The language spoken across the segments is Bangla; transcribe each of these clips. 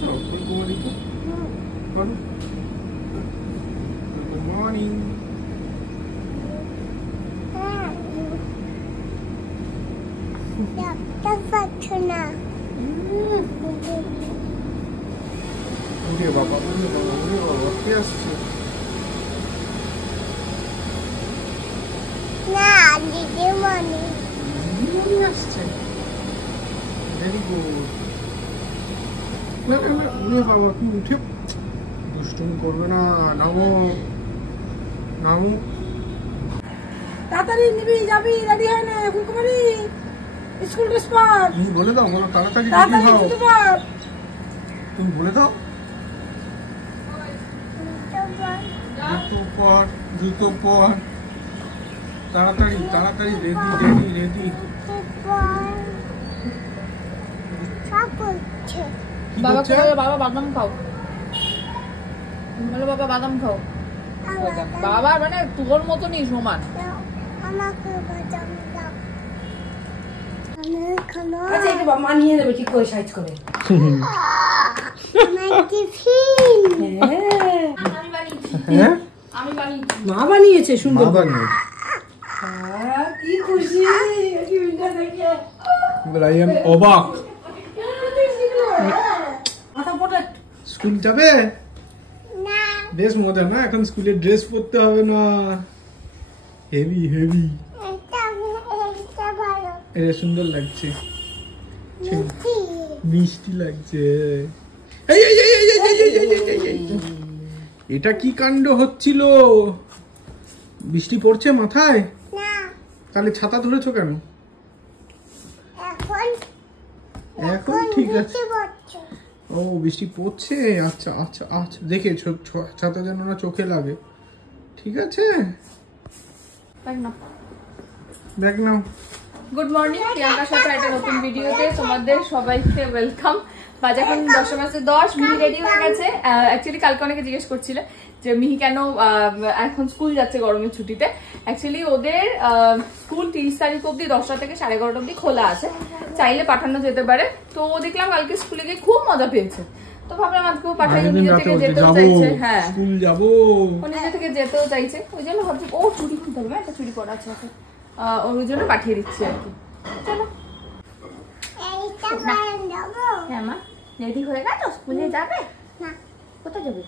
বলছো ফুলকুমারীকে? বলো গুড মর্নিং। ওরে বাবা ওরে বাবা ওরে বাবা কে আসছে? না দিদিমণি আসছে। Very good. না না না ওরে বাবা তুমি উঠে দুষ্টুমি করবে না। নামো নামো। তাড়াতাড়ি নিবি যাবি রেডি হয় না ফুলকুমারী স্কুল ড্রেস পর তুমি বলে দাও বলো তাড়াতাড়ি রেডি তাড়াতাড়ি হও। জুতো পর তুমি বলে দাও জুতো পর জুতো পর তাড়াতাড়ি তাড়াতাড়ি রেডি রেডি রেডি। বাবা বলো বাবা বাদাম খাও বলো বাবা বাদাম খাও বাবা মানে তোর মতনই সমান। আমাকে বাদাম দাও। আচ্ছা এটা মা নিয়ে নেবে ঠিক করে সাইজ করে। আমার টিফিন আমি বানিয়েছি হ্যাঁ আমি বানিয়েছি মা বানিয়েছে সুন্দর বাবা নেই। কি খুশি টিফিনটা দেখে আই এম অবাক। মাথা পড়ে স্কুল যাবে? না বেশ মজা না এখন স্কুলে ড্রেস পরতে হবে না। হেভি হেভি এটা ভালো এটা সুন্দর লাগছে মিষ্টি মিষ্টি লাগছে। এই এই এই এই এই এই এই এই এই এই এই। এটা কি কাণ্ড হচ্ছিল? বৃষ্টি পড়ছে মাথায়? না তাহলে ছাতা ধরেছো কেন? এখন এখন ঠিক আছে। বৃষ্টি পড়ছে। ও বৃষ্টি পড়ছে আচ্ছা আচ্ছা আচ্ছা দেখে ছাতা যেন না চোখে লাগে। ঠিক আছে দেখ নাও। গুড মর্নিং প্রিয়াঙ্কার সাথে একটা নতুন ভিডিওতে তোমাদের সবাইকে ওয়েলকাম। বাজে এখন 10:10 মিহি রেডি হয়ে গেছে। অ্যাকচুয়ালি কালকে অনেকে জিজ্ঞেস করছিল যে মিহি কেন এখন স্কুল যাচ্ছে গরমের ছুটিতে। অ্যাকচুয়ালি ওদের স্কুল 30 তারিখ অব্দি 10টা থেকে 11:30 অব্দি খোলা আছে, চাইলে পাঠানো যেতে পারে। তো দেখলাম কালকে স্কুলে গিয়ে খুব মজা পেয়েছে, তো ভাবলাম আজকেও পাঠাই। নিজে থেকে যেতেও চাইছে, হ্যাঁ স্কুল যাবো, ও নিজে থেকে যেতেও চাইছে। ওই জন্য ভাবছি ও চুরি খুলতে হবে, একটা চুরি পড়া আছে ওর জন্য পাঠিয়ে দিচ্ছি আর কি। চলো এইটা বানান দেবো হ্যাঁ মা রেডি হয়ে গেছো? স্কুলে যাবে? না কোথায় যাবে?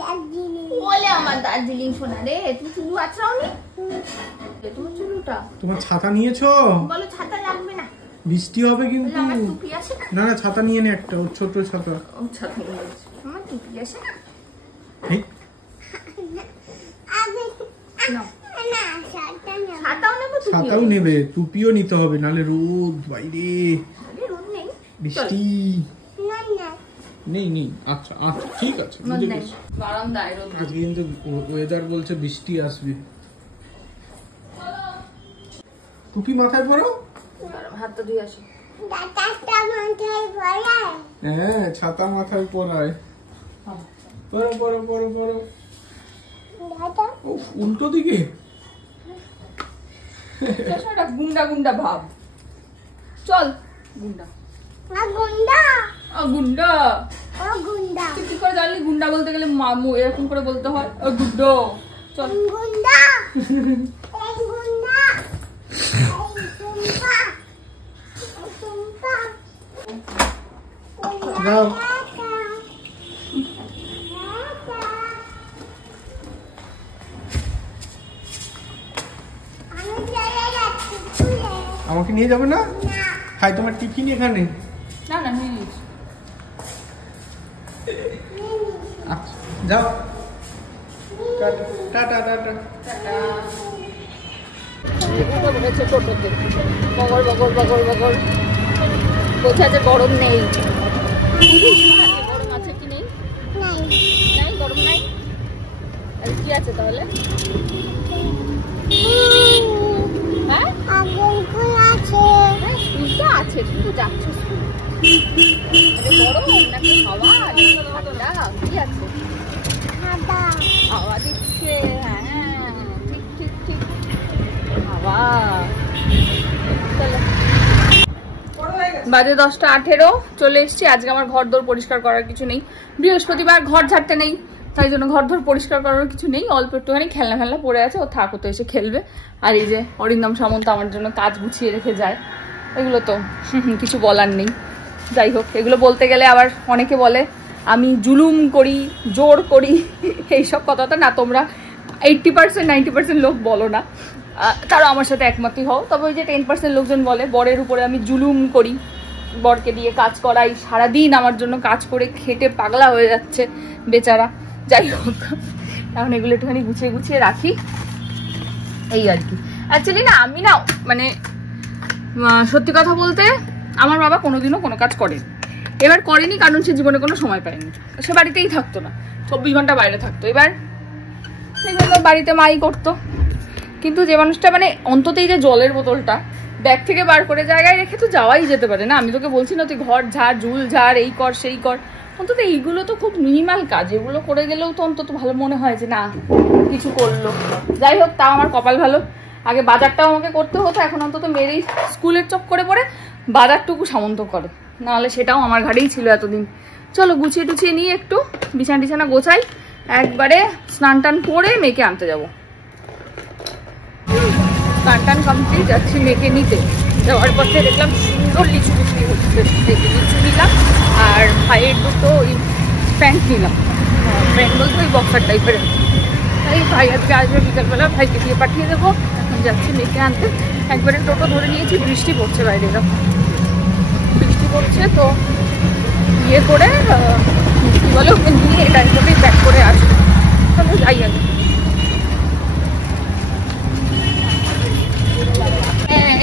দার্জিলিং বলে আমার দার্জিলিং সোনা রে, তুমি চুলু আছড়াওনি? তোমার চুলুটা তোমার ছাতা নিয়েছো? বলো ছাতা লাগবে না, বৃষ্টি হবে কিন্তু। আমার টুপি আছে না? না না ছাতা নিয়ে নে একটা, ওর ছোট ছাতা। ও ছাতা নিয়ে এসেছে, আমার টুপি আছে না? ঠিক আমি নাও না সাথে না ছাতাও নেবো, ছাতাও নেবে, টুপিও নিতে হবে, নালে রোদ বাইরে রোদ নেই, বৃষ্টি না না নেই নেই। আচ্ছা আচ্ছা ঠিক আছে বুঝে গেছি। বারান্দায় রোদ। আজকে কিন্তু ওয়েদার বলছে বৃষ্টি আসবে। টুপি মাথায় পরো। হাতটা ধুয়ে আসি। দাদাটা মাথায় পড়ায় হ্যাঁ ছাতা মাথায় পরায়। পরো পরো পরো পরো। দাদা ও উল্টো দিকে। চশমাটা গুন্ডা গুন্ডা ভাব। চল গুন্ডা গুন্ডা গুন্ডা। ও গুন্ডা তুই কি করে জানলি গুন্ডা বলতে গেলে মামু এরকম করে বলতে হয়? ও গুড্ডো চল। গুন্ডা এই গুন্ডা এই গুন্ডা যাও আমাকে নিয়ে যাবে না? হাই তোমার টিফিন এখানে। না না নিয়ে নিস। আচ্ছা যাও টাটা টাটা। বগর বগর বগর বগর বলছে আছে গরম নেই। গরম আছে কি নেই? নাই গরম নাই। আর কি আছে তাহলে? হ্যাঁ স্কুল তো আছে, শুধু যাচ্ছে স্কুল। গরম নাকি হাওয়া ঠান্ডা কি আছে? হাওয়া দিচ্ছে, হ্যাঁ ঠিক ঠিক ঠিক হাওয়া। চলো বাজে 10:18 চলে এসেছি। আজকে আমার ঘর দোর পরিষ্কার করার কিছু নেই, বৃহস্পতিবার ঘর ঝাড়তে নেই, তাই জন্য ঘর দোর পরিষ্কার করার কিছু নেই। অল্প একটুখানি খেলনা পড়ে আছে, ও থাকো তো এসে খেলবে। আর এই যে অরিন্দম সামন্ত আমার জন্য কাজ গুছিয়ে রেখে যায়, এগুলো তো কিছু বলার নেই। যাই হোক, এগুলো বলতে গেলে আবার অনেকে বলে আমি জুলুম করি, জোর করি, এইসব কথাটা না তোমরা 80% 90% লোক বলো না, তারা আমার সাথে একমতই হও। তবে ওই যে 10% লোকজন বলে বরের উপরে আমি জুলুম করি, বরকে দিয়ে কাজ করাই, সারাদিন আমার জন্য কাজ করে খেটে পাগলা হয়ে যাচ্ছে বেচারা। যাই হোক, এখন এগুলো একটুখানি গুছিয়ে গুছিয়ে রাখি, এই আর কি। অ্যাকচুয়ালি না আমি না মানে সত্যি কথা বলতে আমার বাবা কোনোদিনও কোনো কাজ করেনি। এবার করেনি কারণ সে জীবনে কোনো সময় পায়নি, সে বাড়িতেই থাকতো না, 24 ঘন্টা বাইরে থাকতো। এবার বাড়িতে মাই করতো, কিন্তু যে মানুষটা মানে অন্তত এই যে জলের বোতলটা ব্যাগ থেকে বার করে জায়গায় রেখে তো যাওয়াই যেতে পারে না। আমি তোকে বলছি না তুই ঘর ঝাড়, ঝুল ঝাড়, এই কর সেই কর, অন্তত এইগুলো তো খুব মিনিমাল কাজ, এগুলো করে গেলেও তো অন্তত ভালো মনে হয় যে না কিছু করলো। যাই হোক, তাও আমার কপাল ভালো, আগে বাজারটাও আমাকে করতে হতো, এখন অন্তত মেয়েরই স্কুলের চক্করে পড়ে বাজারটুকু সামন্ত করে, নাহলে সেটাও আমার ঘাড়েই ছিল এতদিন। চলো গুছিয়ে টুছিয়ে নিয়ে একটু বিছানা টিছানা গোছাই, একবারে স্নান টান করে মেয়েকে আনতে যাবো। স্নান টান কমপ্লিট, যাচ্ছি মেয়েকে নিতে। যাওয়ার পথে দেখলাম সুন্দর লিচু বিক্রি হচ্ছে, লিচু নিলাম আর ভাইয়ের দুটো ওই প্যান্ট নিলাম, প্যান্ট বলতে ওই বক্সার টাইপের। তাই ভাই আজকে আসবে বিকালবেলা, ভাইকে দিয়ে পাঠিয়ে দেবো। এখন যাচ্ছি মেয়েকে আনতে, একবারে টোটো ধরে নিয়েছি, বৃষ্টি পড়ছে বাইরে, এরকম বৃষ্টি পড়ছে তো ইয়ে করে কি বলে ওকে নিয়ে এটা করে ব্যাক করে আসবে। চলো যাই আগে।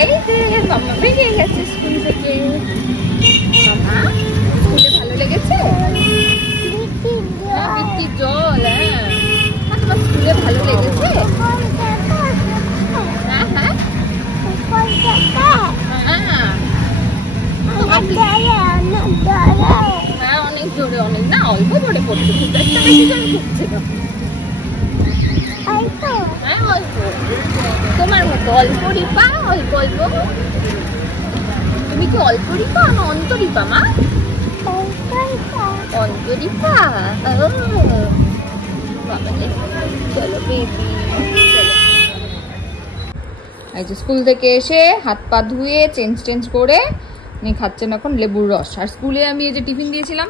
এই যে মামা বেরিয়ে গেছে স্কুল থেকে। মামা স্কুলে ভালো লেগেছে? বৃষ্টির জল, হ্যাঁ তোমার স্কুলে ভালো লেগেছে? হ্যাঁ হ্যাঁ হ্যাঁ অনেক জোরে, অনেক না অল্প জোরে পড়ছে, খুব একটা বেশি জোরে পড়ছে না। হ্যাঁ অল্প, তোমার মতো অল্প রিপা, অল্প অল্প। তুমি কি অল্প রিপা না অন্তরিপা মা? অন্তরিপা। চলো বেবি চলো। এই যে স্কুল থেকে এসে হাত পা ধুয়ে চেঞ্জ করে নিয়ে খাচ্ছেন এখন লেবুর রস। আর স্কুলে আমি এই যে টিফিন দিয়েছিলাম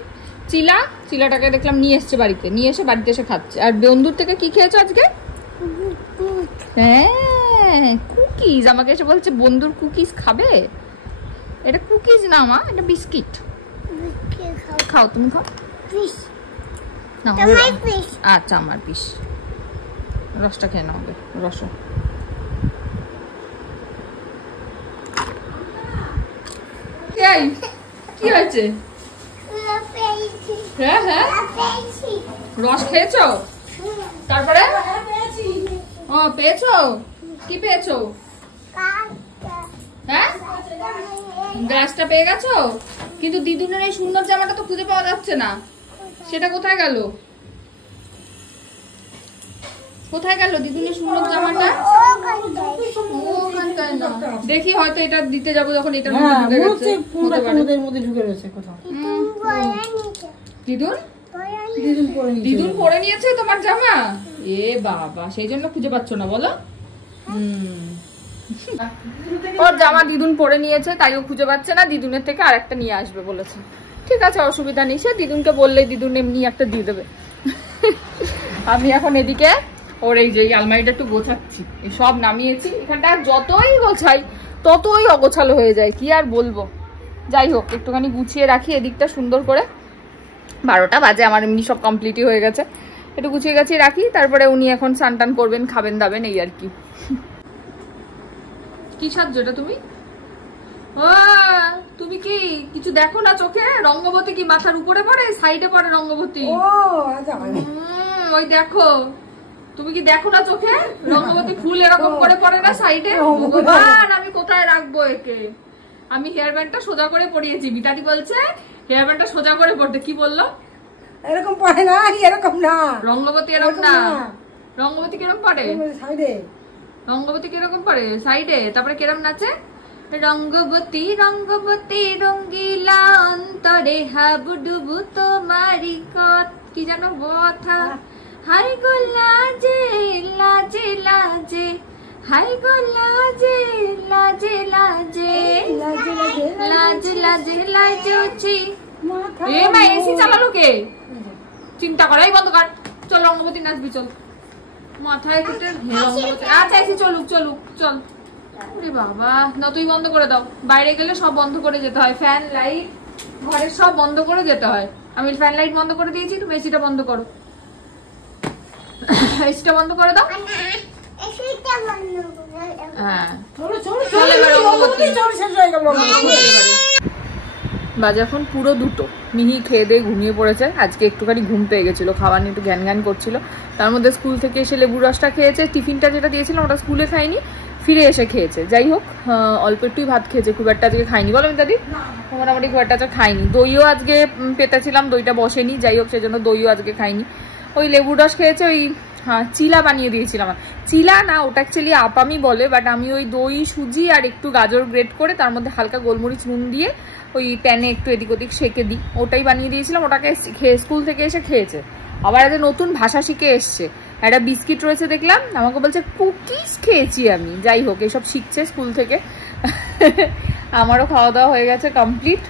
চিলাটাকে দেখলাম নিয়ে এসছে বাড়িতে, নিয়ে এসে বাড়িতে এসে খাচ্ছে। আর বন্ধুর থেকে কি খেয়েছো আজকে? হ্যাঁ কুকিজ, আমাকে এসে বলছে বন্ধুর কুকিজ খাবে। এটা কুকিজ না মা, এটা বিস্কিট। খাও তুমি খাও। আচ্ছা আমার পিস, রসটা খেয়ে নাও, রস। কি হয়েছে? হ্যাঁ হ্যাঁ রস খেয়েছো? তারপরে ও পেয়েছো? কি পেয়েছো? হ্যাঁ গ্লাসটা পেয়ে গেছো, কিন্তু দিদুনের এই সুন্দর জামাটা তো খুঁজে পাওয়া যাচ্ছে না, সেটা কোথায় গেল? কোথায় গেল দিদুনের সুন্দর জামাটা? দেখি হয়তো এটা দিতে যাবো যখন এটার মধ্যে ঢুকে গেছে কোথাও। দিদুন পরে নিয়েছে তোমার জামা? এ বাবা, সেই জন্য খুঁজে পাচ্ছ না বলো? ওর জামা দিদুন পরে নিয়েছে, তাই ও খুঁজে পাচ্ছে না, দিদুনের থেকে আরেকটা নিয়ে আসবে বলেছে। ঠিক আছে অসুবিধা নেই, সে দিদুনকে বললে দিদুন এমনি একটা দিয়ে দেবে। আমি এখন এদিকে ওর এই যে আলমারিটা একটু গোছাচ্ছি, এই সব নামিয়েছি, এখানটা যতই গোছাই ততই অগোছালো হয়ে যায়, কি আর বলবো। যাই হোক একটুখানি গুছিয়ে রাখি এদিকটা সুন্দর করে। 12টা বাজে, আমার এমনি সব কমপ্লিটই হয়ে গেছে, একটু গুছিয়ে গাছিয়ে রাখি। তারপরে উনি এখন স্নান টান করবেন, খাবেন দাবেন, এই আর কি। কি সাজছো এটা তুমি? ও তুমি কি কিছু দেখো না চোখে? রঙ্গবতী কি মাথার উপরে পড়ে, সাইডে পড়ে রঙ্গবতী? ওই দেখো, তুমি কি দেখো না চোখে? রঙ্গবতী ফুল এরকম করে পড়ে না সাইডে? ভগবান আমি কোথায় রাখবো একে? আমি হেয়ার ব্যান্ডটা সোজা করে পরিয়েছি, মিতালি বলছে হেয়ার ব্যান্ডটা সোজা করে পড়তে। কি বললো? এরকম পড়ে না, এরকম না, রঙ্গবতী এরকম না। রঙ্গবতী কিরকম পড়ে? সাইডে। রঙ্গবতী কিরকম পড়ে? সাইডে। তারপরে কিরকম নাচে? রঙ্গবতী রঙ্গবতী রঙ্গিলা অন্তরে হাবুডুবু তোমারি কত কি জানো কথা হাই গো লাজে লাজে লাজে হাই গো লাজে লাজে লাজে লাজে লাজে লাজুচি এ মা এসি চালালো কে চিন্তা করাই বন্ধ কর চল রঙ্গবতী নাচবি চল মাথায় কেটে রঙ্গবতী আচ্ছা এসি চলুক চলুক চল ওরে বাবা না তুই বন্ধ করে দাও বাইরে গেলে সব বন্ধ করে যেতে হয় ফ্যান লাইট ঘরের সব বন্ধ করে যেতে হয় আমি ফ্যান লাইট বন্ধ করে দিয়েছি তুমি এসিটা বন্ধ করো এসিটা বন্ধ করে দাও এসিটা বন্ধ করে দাও হ্যাঁ চল এবার রঙ্গবতী চল শেষ হয়ে গেল বাজে এখন পুরো 2টো মিহি খেয়ে দিয়ে ঘুমিয়ে পড়েছে আজকে একটুখানি ঘুম পেয়ে গেছিলো খাবার নিয়ে একটু জ্ঞান জ্ঞান করছিল তার মধ্যে স্কুল থেকে এসে লেবু রসটা খেয়েছে টিফিনটা যেটা দিয়েছিলাম ওটা স্কুলে খাইনি ফিরে এসে খেয়েছে যাই হোক অল্প একটুই ভাত খেয়েছে খুব একটা আজকে খাইনি বলো দাদি মোটামুটি খুব একটা খাইনি দইও আজকে পেতেছিলাম দইটা বসেনি যাই হোক সেজন্য দইও আজকে খাইনি ওই লেবু রস খেয়েছে ওই চিলা বানিয়ে দিয়েছিলাম চিলা না ওটা অ্যাকচুয়ালি আপামি বলে বাট আমি ওই দই সুজি আর একটু গাজর গ্রেট করে তার মধ্যে হালকা গোলমরিচ নুন দিয়ে ওই প্যানে একটু এদিক ওদিক সেঁকে দিই ওটাই বানিয়ে দিয়েছিলাম ওটাকে স্কুল থেকে এসে খেয়েছে আবার একটা নতুন ভাষা শিখে এসছে একটা বিস্কিট রয়েছে দেখলাম আমাকে বলছে কুকিজ খেয়েছি আমি যাই হোক এসব শিখছে স্কুল থেকে আমারও খাওয়া দাওয়া হয়ে গেছে কমপ্লিট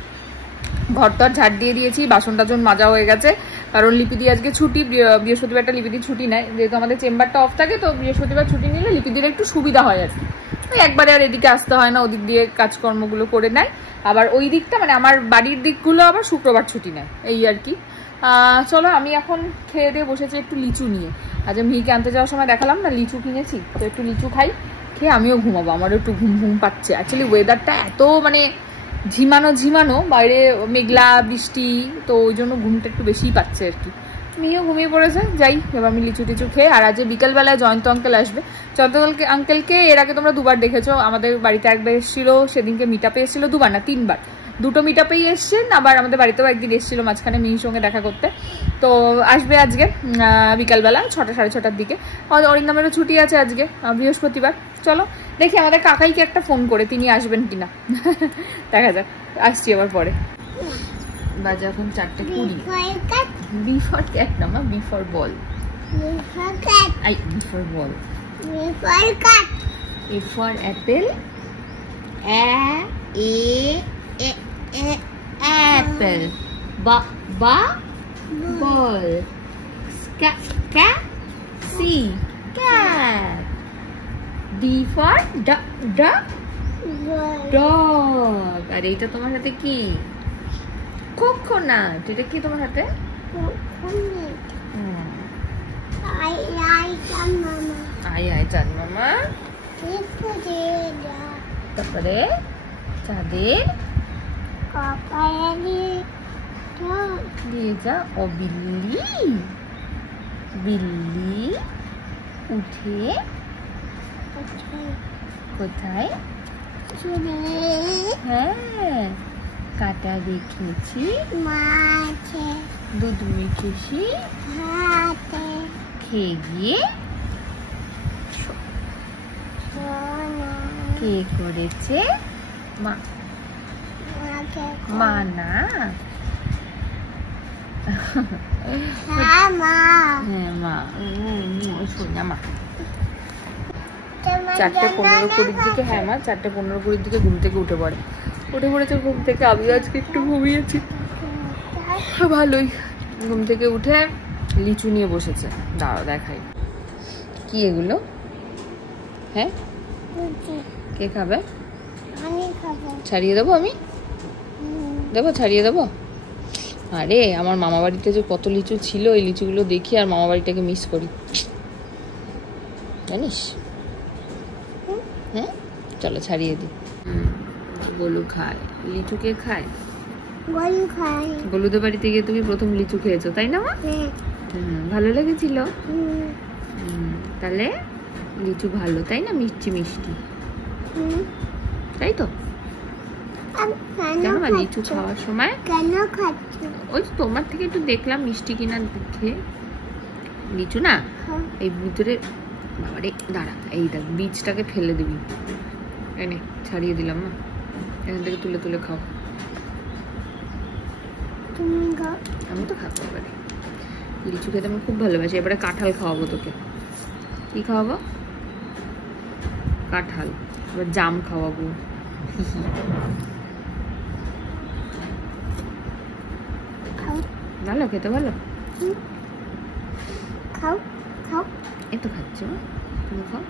ঘরটার ঝাড় দিয়ে দিয়েছি বাসন টাসন মাজা হয়ে গেছে কারণ লিপিদি আজকে ছুটি বৃহস্পতিবারটা লিপিদির ছুটি নেয় যেহেতু আমাদের চেম্বারটা অফ থাকে তো বৃহস্পতিবার ছুটি নিলে লিপিদির একটু সুবিধা হয় আর কি ওই একবারে আর এদিকে আসতে হয় না ওদিক দিয়ে কাজকর্মগুলো করে নেয় আবার ওই দিকটা মানে আমার বাড়ির দিকগুলো আবার শুক্রবার ছুটি নেয় এই আর কি চলো আমি এখন খেয়ে দিয়ে বসেছি একটু লিচু নিয়ে আজ মিহিকে আনতে যাওয়ার সময় দেখালাম না লিচু কিনেছি তো একটু লিচু খাই খেয়ে আমিও ঘুমাবো আমারও একটু ঘুম ঘুম পাচ্ছে অ্যাকচুয়ালি ওয়েদারটা এত মানে ঝিমানো ঝিমানো বাইরে মেঘলা বৃষ্টি তো ওই জন্য ঘুমটা একটু বেশিই পাচ্ছে আর কি মিও ঘুমিয়ে পড়েছে যাই এবার আমি লিচু টিচু খেয়ে আর আজ বিকালবেলায় জয়ন্ত আঙ্কেল আসবে জয়ন্ত আঙ্কেলকে এর আগে তোমরা 2বার দেখেছো আমাদের বাড়িতে একবার এসেছিল সেদিনকে মিট আপে এসেছিল 2বার না 3বার 2টো মিট আপেই এসছেন আবার আমাদের বাড়িতেও একদিন এসেছিল মাঝখানে মিহির সঙ্গে দেখা করতে তো আসবে আজকে বিকালবেলা 6টা 6:30টার দিকে অরিন্দমেরও ছুটি আছে আজকে বৃহস্পতিবার চলো দেখি আমাদের কাকাইকে একটা ফোন করে তিনি আসবেন কিনা দেখা যাক আসছি আবার পরে বাজে এখন 4:20 বি ফর ক্যাট না মা বি ফর বল আই B for ball A for apple apple ba ball cat c cat d for dog আর এইটা তোমার হাতে কি কোকোনাট এটা কি তোমার হাতে আই চাঁদ মামা তারপরে চাঁদের দিয়ে যা ও বিল্লি বিল্লি উঠে কোথায় হ্যাঁ কাটা দেখেছি মাছে দুধ মেখেছি হাতে খেয়ে গিয়ে কে করেছে মা মা না হ্যাঁ মা মা সোনা মা 4:15-20 দিকে হ্যাঁ মা 4:15-20 দিকে ঘুম থেকে উঠে পড়েছে ঘুম থেকে আমি আজকে একটু ঘুমিয়েছি ভালোই ঘুম থেকে উঠে লিচু নিয়ে বসেছে দাঁড়াও দেখাই কি এগুলো হ্যাঁ কে খাবে ছাড়িয়ে দেবো আমি ছাড়িয়ে দেবো আরে আমার মামা বাড়িতে যে কত লিচু ছিল এই লিচুগুলো দেখি আর মামা বাড়িটাকে মিস করি জানিস হ্যাঁ চলো ছাড়িয়ে দিই গোলু খায় লিচু কে খায় গোলুদের বাড়িতে গিয়ে তুমি প্রথম লিচু খেয়েছো তাই না মা ভালো লেগেছিল তাহলে লিচু ভালো তাই না মিষ্টি মিষ্টি তাই তো জানো না লিচু খাওয়ার সময় কেন খাচ্ছ ওই তোমার থেকে একটু দেখলাম মিষ্টি কিনা দেখে লিচু না এই ভিতরে বাবারে দাঁড়া এই দেখ বীজটাকে ফেলে দিবি এনে ছাড়িয়ে দিলাম না, এখান থেকে তুলে তুলে খাও। তুমি খাও। আমি তো খাবো এবারে, লিচু খেতে আমি খুব ভালোবাসি। এবারে কাঁঠাল খাওয়াবো তোকে। কি খাওয়াবো? কাঁঠাল। এবার জাম খাওয়াবো। খাও ভালো খেতে, ভালো। খাও খাও। এই তো খাচ্ছ, তুমি খাও।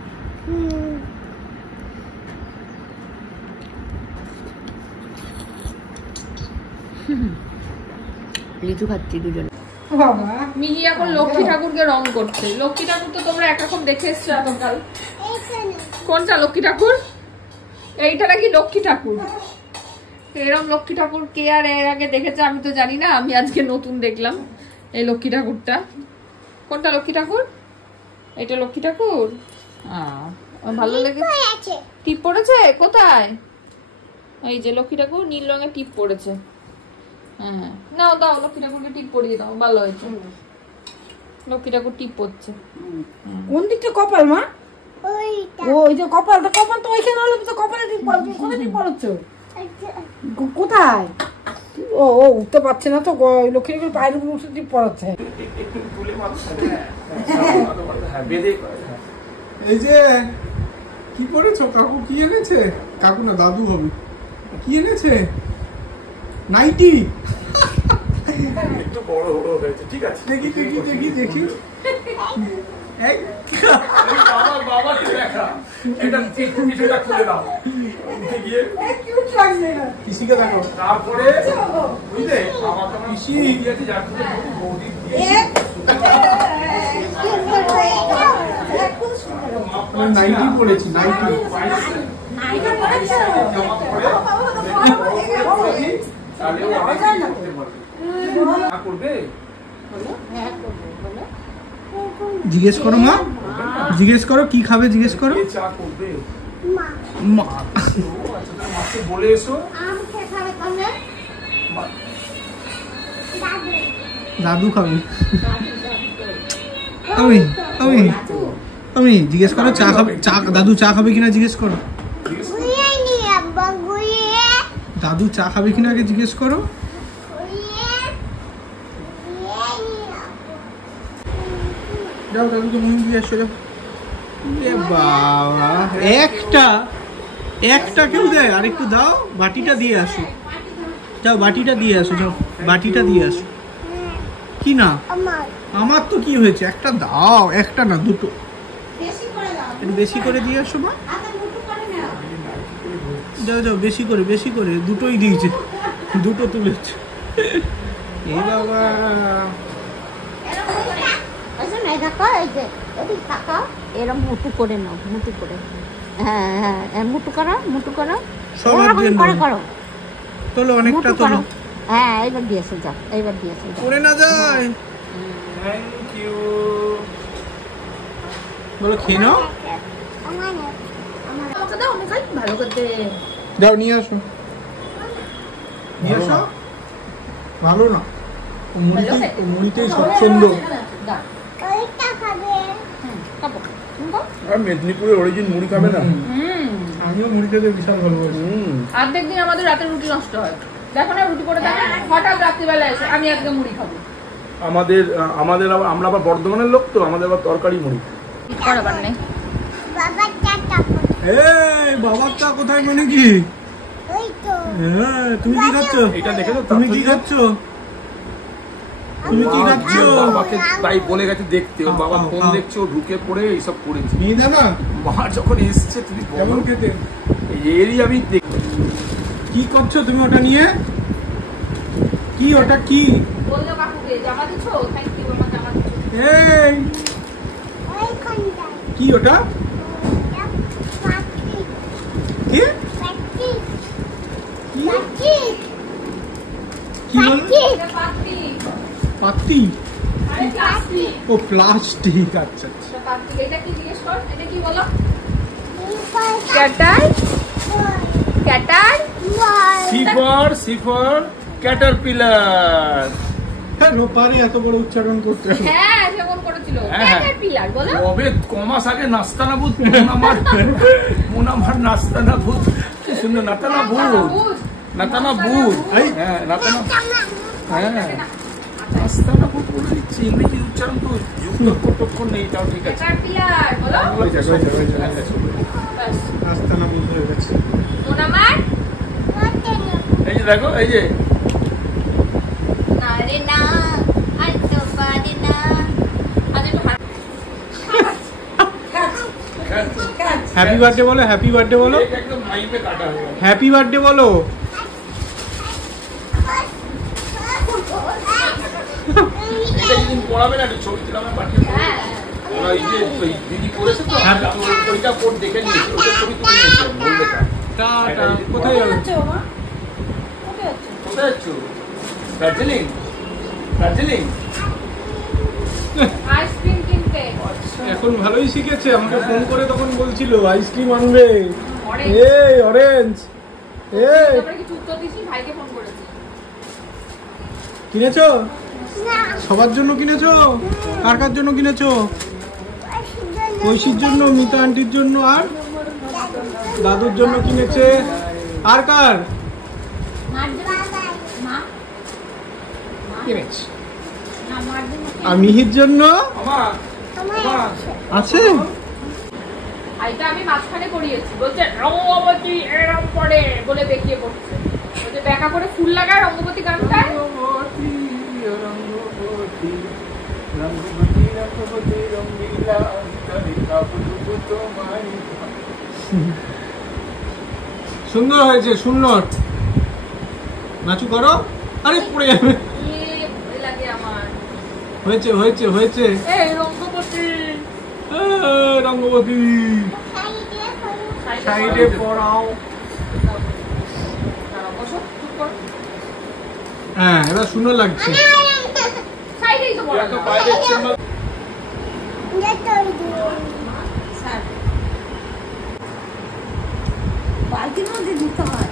লিচু খাচ্ছি দুজনে। মিহি এখন লক্ষ্মী ঠাকুরকে রং করছে। লক্ষ্মী ঠাকুর তো তোমরা একরকম দেখে এসছো এতকাল। কোনটা লক্ষ্মী ঠাকুর? এইটা নাকি লক্ষ্মী ঠাকুর? এরকম লক্ষ্মী ঠাকুর কে আর এর আগে দেখেছে আমি তো জানি না, আমি আজকে নতুন দেখলাম এই লক্ষ্মী ঠাকুরটা। কোনটা লক্ষ্মী ঠাকুর? এটা লক্ষ্মী ঠাকুর। ভালো লেগেছে। টিপ পড়েছে কোথায়? এই যে লক্ষ্মী ঠাকুর নীল রঙের টিপ পড়েছে। হ্যাঁ নাও দাও, লক্ষ্মী ঠাকুরকে টিপ পরিয়ে দাও। ভালো হয়েছে, লক্ষ্মী ঠাকুর টিপ পড়ছে। কোন দিকটা কপাল মা? ওই যে কপালটা, কপাল তো ওইখানে হলো, তো কপালে টিপ পড়ো। কোথায় টিপ পড়ছ? কোথায়? ও ও উঠতে পারছে না তো, লক্ষ্মী ঠাকুর পায়ের উপর উঠে টিপ পড়াচ্ছে। এই যে কি করেছো? কাকু কি এনেছে? কাকু না দাদু হবে। কি এনেছে? নাইটি। একটু বড় বড় হয়েছে, ঠিক আছে। দেখি দেখি দেখি দেখি। বাবাকে দেখা, এটা কিছুটা খুলে দাও। গিয়ে পিসিকে দেখো। তারপরে বুঝলে বাবা তো পিসি দিয়েছে, যার থেকে বৌদি নাইটি পড়েছি, নাইটি। জিজ্ঞেস করো মা, জিজ্ঞেস করো কি খাবে, জিজ্ঞেস করো। বলে এসো। দাদু খাবে। আমি আমি আমি জিজ্ঞেস করো চা খাবে, চা দাদু চা খাবে কিনা জিজ্ঞেস করো। দাদু চা খাবে কিনা আগে জিজ্ঞেস করো। যাও দাদুকে মুখ দিয়ে আসো, যাও। বাবা একটা একটা কেউ দেয়, আর একটু দাও, বাটিটা দিয়ে আসো। যাও বাটিটা দিয়ে আসো, যাও বাটিটা দিয়ে আসো। কি না আমার তো কি হয়েছে, একটা দাও, একটা না দুটো, একটু বেশি করে দিয়ে আসো মা। যাও যাও বেশি করে, বেশি করে, দুটোই দিয়েছে, দুটো তুলেছে। এই বাবা এরকম মুটু করে নাও, মুটু করে। হ্যাঁ হ্যাঁ মুটু করো, মুটু করো, করো তোলো, অনেকটা তোলো। হ্যাঁ এইবার দিয়েছে, যাও এইবার দিয়েছে, পড়ে না যায়। Thank you. বলো খেয়ে নাও। ভালো করতে যাও নিয়ে আসো, নিয়ে আসো। ভালো না, মুড়িতেই স্বচ্ছন্দ। মেদিনীপুরের অরিজিন মুড়ি খাবে না? আমিও মুড়ি খেতে বিশাল ভালোবাসি। অর্ধেক দিন আমাদের রাতের রুটি নষ্ট হয়, দেখো না রুটি করে দেখো, হঠাৎ রাত্রিবেলা এসে আমি আজকে মুড়ি খাবো। আমাদের আমাদের আমরা আবার বর্ধমানের লোক তো, আমাদের আবার তরকারি মুড়ি করাবার নেই। এই বাবার চা কোথায়, মানে কি? তুমি কি খাচ্ছ? এটা দেখে তো, তুমি কি খাচ্ছ? তুমি কি খাচ্ছ? বাবাকে তাই বলে গেছে দেখতে, ওর বাবা ফোন দেখছে, ও ঢুকে পড়ে এইসব করেছে। নিয়ে না মা যখন এসছে তুমি কেমন খেতে, এরই আমি কি করছো তুমি ওটা নিয়ে? কি ওটা কি? বললো কাকুকে জামা দিছো, থ্যাংক ইউ আমার জামা দিছো। এই কি ওটা? কি কি বলছো? এটা পাত্তি। পাতি? আরে প্লাস্টিক। ও প্লাস্টিক, আচ্ছা আচ্ছা। এটা পাত্তি। এটা কি জিজ্ঞেস কর, এটা কি বলো? ক্যাটার, ক্যাটার, সিফার ক্যাটারপিলার। রোপারে এত বড় উচ্চারণ করতে হবে। হ্যাঁ সেমন করেছিল। হ্যাঁ। ক্যাটারপিলার বলো। কবে কমাস আগে নাস্তানাবুদ আমার মন আমার নাস্তানা ভূত, কি সুন্দর নাতানা ভূত, নাতানা ভূত, হ্যাঁ নাতানা, হ্যাঁ নাস্তানা ভূত বলে দিচ্ছি, ইংরেজি উচ্চারণ তো যুক্ত কতক্ষণ নেই, তাও ঠিক আছে। নাস্তানা ভূত হয়ে গেছে। এই যে দেখো, এই যে হ্যাপি বার্থডে বলো, হ্যাপি বার্থডে বলো, একদম মাইপে কাটা হয়ে গেল। হ্যাপি বার্থডে বলো। এটা যেদিন পড়াবে না, একটা ছবি তুলে আমার পাঠিয়ে দেবো। ওরা এই যে ওই দিদি করেছে তো, আমি ওইটা কোড দেখে নিয়েছি, ওইটা ছবি তুলে নিয়েছি, বলবে তা। টাটা। কোথায় যাবে? কোথায় যাচ্ছ? দার্জিলিং? দার্জিলিং? আইসক্রিম কিনতে। এখন ভালোই শিখেছে, আমাকে ফোন করে তখন বলছিল আইসক্রিম আনবে। Orange। এই অরেঞ্জ, এই তারপরে কিছু উত্তর দিছি, ভাইকে ফোন করেছি। কিনেছো? সবার জন্য কিনেছো? কার কার জন্য কিনেছো? ঐশীর জন্য, মিতা আন্টির জন্য, আর দাদুর জন্য কিনেছে। আর কার কিনেছে? আর মিহির জন্য মামা, মামা, আছে। এটা আমি মাঝখানে করিয়েছি, বলছে রঙ্গবতী এরম পড়ে বলে দেখিয়ে পড়ছে, বলছে দেখা করে ফুল লাগায় রঙ্গবতী গানটা। রঙ্গবতী, রঙ্গবতী, রঙ্গবতী, রঙ্গবতী, রঙ্গিলা, তারি কাপড় তোমায়। সুন্দর হয়েছে, সুন্দর। নাচু করো। আরে পড়ে যাবে। ভয় লাগে আমার। হয়েছে হয়েছে হয়েছে। এই রঙ্গবতী রঙ্গবতী সাইডে পড়াও। বসো, চুপ করো। হ্যাঁ, এবার সুন্দর লাগছে। সাইডেই তো বড়। এত বাইরে ছিল। বালতির মধ্যে দিতে হয়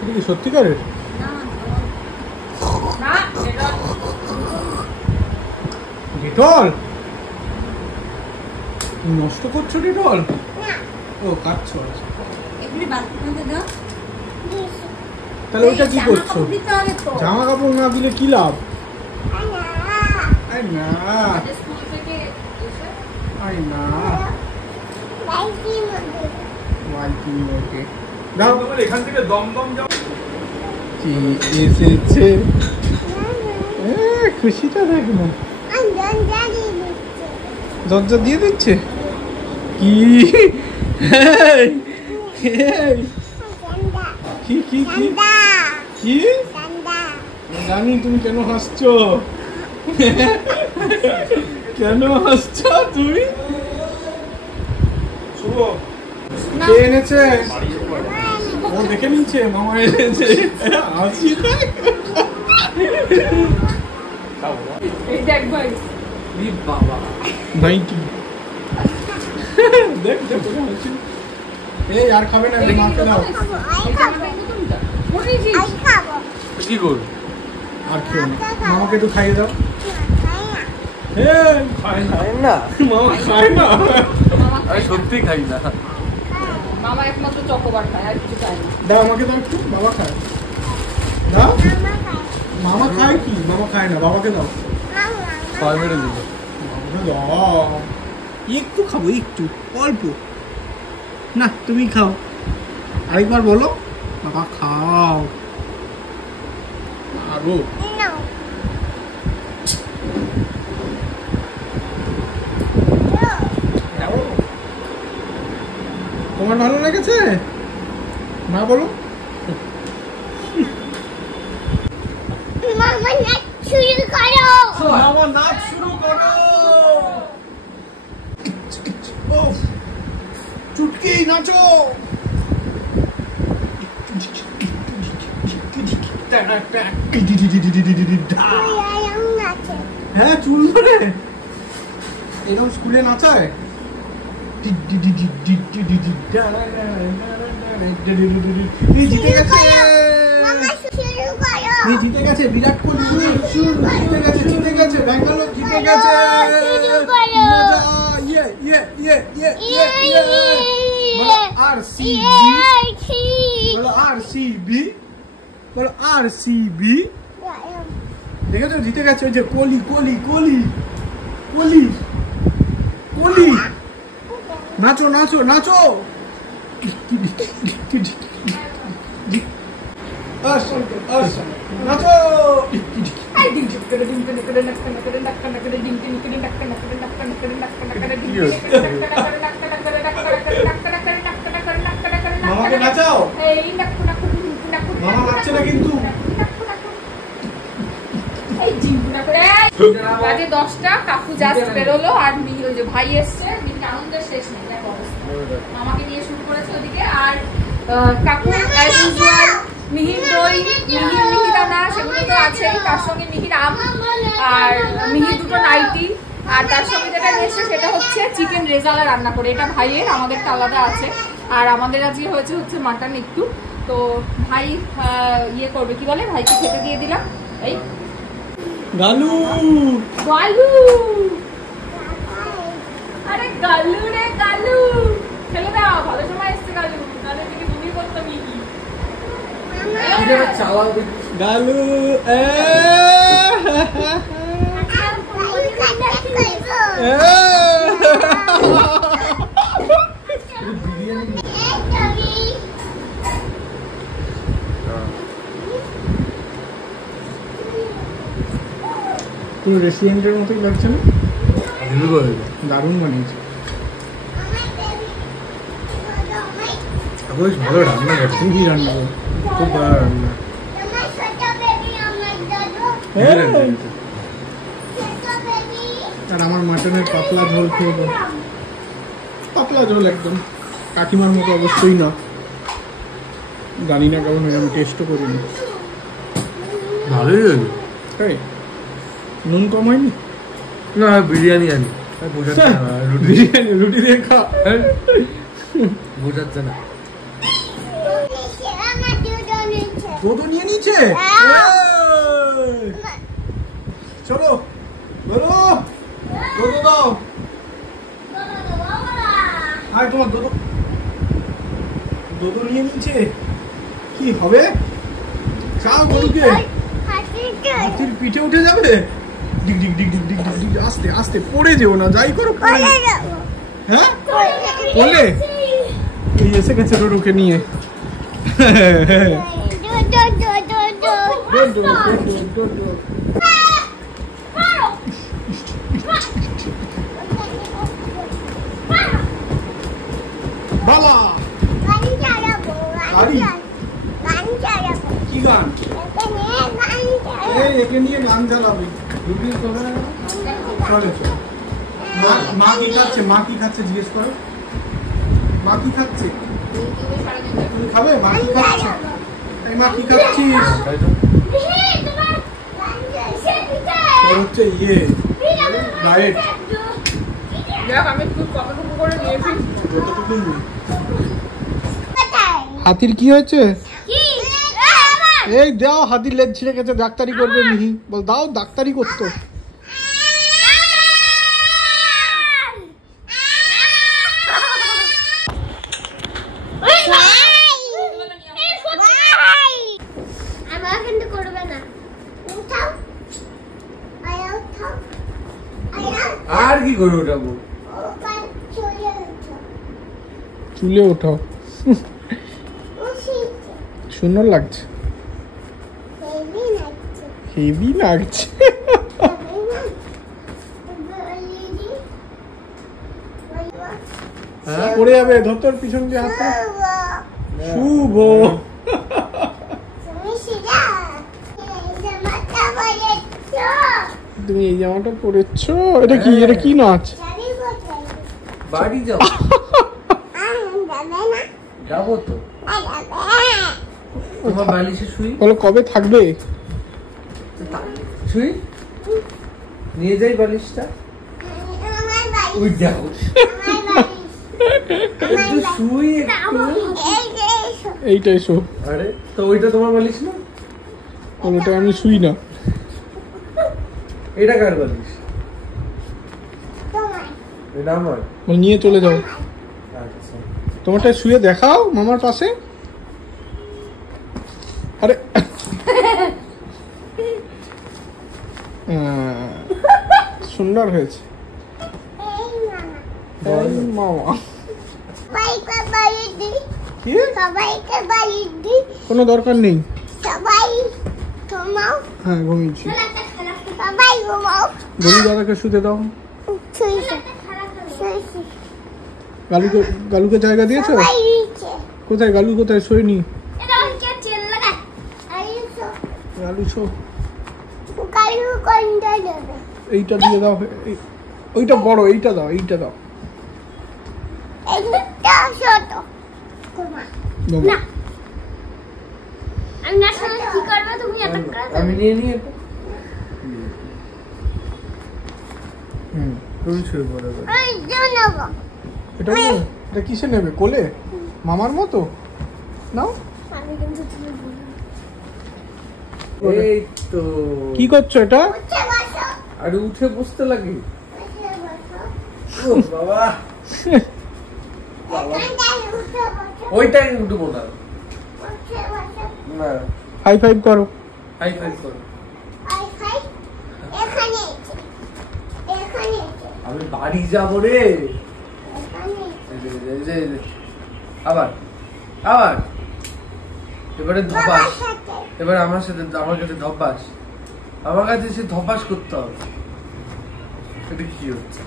এটা কি সত্যিকারের? না না, এটা ডেটল নষ্ট করছো? ডেটল ও কাটছো। আচ্ছা, এগুলি বালতির মধ্যে দাও। তাহলে ওইটা কি জামা করছো? কাপড় দিতে হবে তো। জামা কাপড় না দিলে কি লাভ? আই না, স্কুল থেকে এসে আই না। ওয়াইকি ওকে দাও। তোমার এখান থেকে দমদম যাও। কি এসেছে? খুশিটা দেখ না, দরজা দিয়ে দিচ্ছে। কি কি কি কি কি জানি তুমি কেন হাসছো, কেন হাসছো তুমি? শুভ, কে এনেছে? ও দেখে নিচ্ছে মামা এনেছে। হাসি দেখ। এই দেখ ভাই, বাবা নাইটি দেখ দেখ ওরা হাসি। এই আর খাবে না, মাকে দাও। এই জামাটা নতুন তো পরেছিস। কি করবো? আর খেও না, মামাকে একটু খাইয়ে দাও। খাই না, মামা খায় না। মামা আমি সত্যি খাই না। মামা একমাত্র চকোবার খায়, আর কিছু খায় না। দাও আমাকে দাও একটু, বাবা খায়। দাও। মামা খায় কি? মামা খায় না, বাবাকে দাও। খাওয়া মেরে দিল। বাবাকে দাও। একটু খাবো, একটু অল্প না, তুমি খাও। আরেকবার বলো, বাবা খাও। আরো তোমার ভালো লেগেছে না বলো? মামা নাচ শুরু করো। মামা নাচ শুরু করো। চুটকি নাচো। হ্যাঁ, চুল ধরে এরকম স্কুলে নাচায়। জিতে গেছে, মামা শুরু করো। জিতে গেছে বিরাট কোহলি, জিতে গেছে, জিতে গেছে, ব্যাঙ্গালোর জিতে গেছে। শুরু করো। ইয়ে ইয়ে ইয়ে ইয়ে ইয়ে ইয়ে আরসিবি বলো আরসিবি। দেখেছো জিতে গেছে ওই যে কোহলি কোহলি কোহলি কোহলি কোহলি। নাচো নাচো নাচো। নাচো। মামাকে নাচাও। মামা নাচছে না কিন্তু। বাজে 10টা, কাকু জাস্ট বেরোলো আর ওই যে ভাই এসছে, আনন্দের শেষ নেই। দেখো মামাকে নিয়ে শুরু করেছে ওদিকে। আর কাকু অ্যাজ ইউজুয়াল মিহির দই, মিহিদানা সেগুলো তো আছেই, তার সঙ্গে মিহির আম আর মিহির দুটো নাইটি, আর তার সঙ্গে যেটা নিয়েছে সেটা হচ্ছে চিকেন রেজালা রান্না করে। এটা ভাইয়ের, আমাদেরটা আলাদা আছে। আর আমাদের আজকে হচ্ছে মাটন একটু। তো ভাই ইয়ে করবে, কি বলে, ভাইকে খেতে দিয়ে দিলাম। এই গালু গালু, আরে গালু রে গালু, খেলে দাও, ভালো সময় এসছে গালু। তাহলে থেকে তুমি করতো মিহি গালু। পুরো রেস্টুরেন্টের মতোই লাগছে না? দারুণ বানিয়েছে। ভালো রান্না করছে, খুবই রান্না করে, খুব ভালো রান্না। আর আমার মাটনের পাতলা ঝোল খেয়ে গেল। পাতলা ঝোল একদম কাকিমার মতো অবশ্যই না, জানি না কেমন আমি টেস্টও করিনি। ভালোই হয়েছে। তাই নুন কম হয়নি? না বিরিয়ানি আনি, বিরিয়ানি রুটি দিয়ে খা, বোঝাচ্ছে না। দুধও নিয়ে নিচ্ছে। চলো বলো, দুধ দাও। আর তোমার দুধ নিয়ে নিচ্ছে। কি হবে? চাও গরুকে? হাতির পিঠে উঠে যাবে? ডিগ ডিগ ডিগ ডিগ ডিগ ডিগ। আস্তে আস্তে, পড়ে যেও না, যাই করো পড়ে। হ্যাঁ বলে এই এসে গেছে গরুকে নিয়ে। বালা কি গান? একে নিয়ে গান চালাবে। মা কি খাচ্ছে? মা কি খাচ্ছে জিজ্ঞেস করো। মা কি খাচ্ছে? তুমি খাবে? মা কি খাচ্ছে? মা কি খাচ্ছিস? তোর হচ্ছে ইয়ে ডায়েট। আমি একটু কতটুকু করে নিয়েছি। হাতির কি হয়েছে? এই দাও, হাতির লেজ ছিঁড়ে গেছে, ডাক্তারি করবে মিহি। বল দাও, ডাক্তারি করতো। আর কি করে ওঠাবো? চুলে ওঠাও। সুন্দর লাগছে, হেভি লাগছে। পড়ে যাবে, ধর পিছন দিয়ে হাত। শুভ তুমি এই জামাটা পরেছ? এটা কি? এটা কি নাচ? বাড়ি যাও। যাবো তো। তোমার বালিশে শুই। বলো কবে থাকবে? শুই নিয়ে যাই বালিশটা। ওই যাও শুই একটু। এইটাই শো। আরে তো ওইটা তোমার বালিশ না? ওটা আমি শুই না। এটা কার বালিশ? এটা আমার। নিয়ে চলে যাও। আচ্ছা তোমারটা শুয়ে দেখাও মামার পাশে। আরে সুন্দর হয়েছে মামা। কোনো দরকার নেই। হ্যাঁ ঘুমিয়েছি। বলি দাদাকে শুতে দাও। গালুকে জায়গা দিয়েছো? কোথায় গালু? কোথায়? শোয়নি গালু। শো এইটা দিয়ে দাও। ওইটা বড়, এইটা দাও, এইটা দাও। আমি নিয়ে নিয়ে তুমি শুয়ে পড়ো। এটা কিসে নেবে? কোলে মামার মতো নাও। এই তো কি করছো এটা? আরে উঠে বসতে লাগে। ও বাবা, ওইটাই উঠবো না। হাই ফাইভ করো। হাই ফাইভ করো। আমি বাড়ি যাবো রে। আবার আবার এবারে ধপাস। এবার আমার সাথে, আমার কাছে ধপাস। আমার কাছে সে ধপাস করতে হবে। এটা কি হচ্ছে?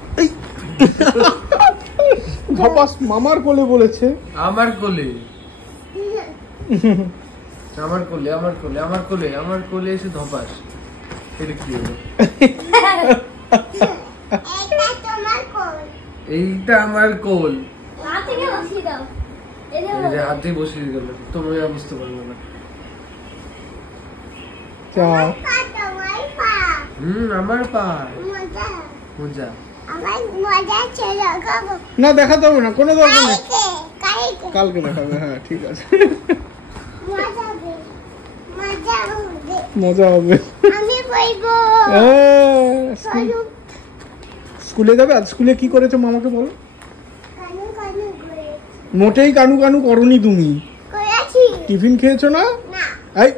ধপাস মামার কোলে বলেছে। আমার কোলে, আমার কোলে, আমার কোলে, আমার কোলে, আমার কোলে এসে ধপাস। এটা কি হলো? এইটা আমার কোল। হাতে বসিয়ে গেল। তুমি বুঝতে পারবে না। আমার পা মজা। না দেখাতে হবে না, কোনো দরকার নেই। কালকে দেখাবে। হ্যাঁ ঠিক আছে, মজা হবে। স্কুলে যাবে? আজ স্কুলে কি করেছো মামাকে বলো। মোটেই কানু কানু করনি তুমি। টিফিন খেয়েছো না? এই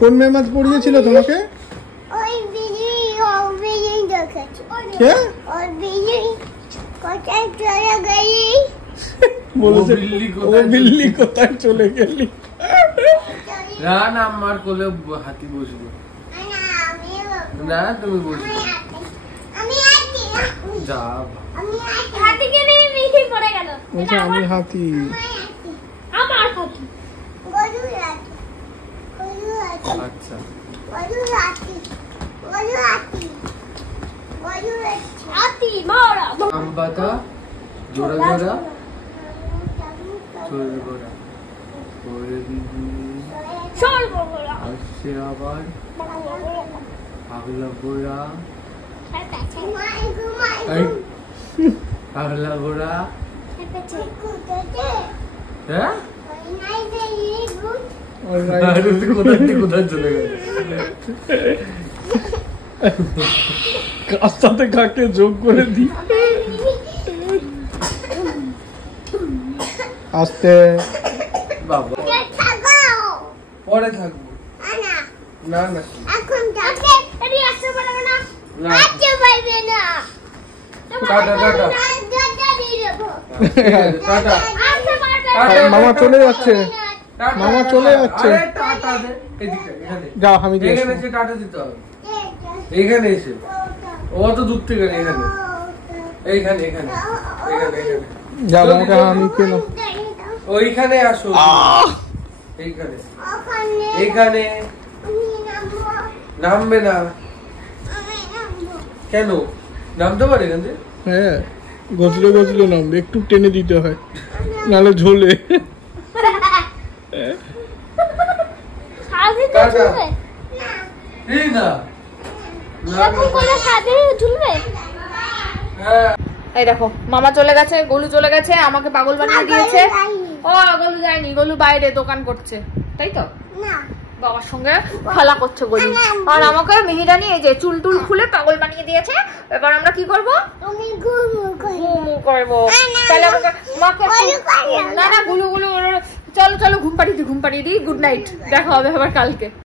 কোন ম্যাম আজ পড়িয়েছিল তোমাকে? বিল্লি কোথায় চলে গেলি? না না, আমার কোলে হাতি বসবো না, তুমি বসবে। যা আমি হাতিকে নিয়ে মিঠি পড়ে গেল। আমি হাতি। আমার হাতি। আচ্ছা হাতি মারা। আমবাতা জোড়া জোড়া চলে গোড়া করে দিবি। চল বড়া। আসছে আবার পাগলা গোড়া। পাগলা গোড়া। হ্যাঁ কোথায় চলে গেল? কাস্তাতে কাকে যোগ করে দি। আস্তে বাবা, পরে থাকবো। না না, এখন যাকে এডি আসতে পারবে না। আসতে পারবে না। Tata tata tata. মামা চলে যাচ্ছে। মামা চলে যাচ্ছে। টাটা দে। এদিকে এখানে যাও, আমি দিয়ে এখানে এসে টাটা দিতে হবে। এখানে এসে, ও তো দূর থেকে এখানে এইখানে এখানে এখানে এখানে যাও মামাকে আমি কেন ওইখানে আসো। এইখানে এইখানে নামবে না কেন? নামতে পারে এখান থেকে? হ্যাঁ, গজলে গজলে নামবে, একটু টেনে দিতে হয়, নাহলে ঝোলে। এই দেখো মামা চলে গেছে, গোলু চলে গেছে, আমাকে পাগল বানিয়ে দিয়েছে। ও গোলু যায়নি, গোলু বাইরে দোকান করছে, তাই তো? বাবার সঙ্গে খেলা করছে গলি। আর আমাকে মিহিরানি এই যে চুল টুল খুলে পাগল বানিয়ে দিয়েছে। এবার আমরা কি করবো? ঘুমু করবো। তাহলে আমাকে মাকে না গুলু গুলু, চলো চলো ঘুম পাড়িয়ে দিই। গুড নাইট, দেখা হবে আবার কালকে।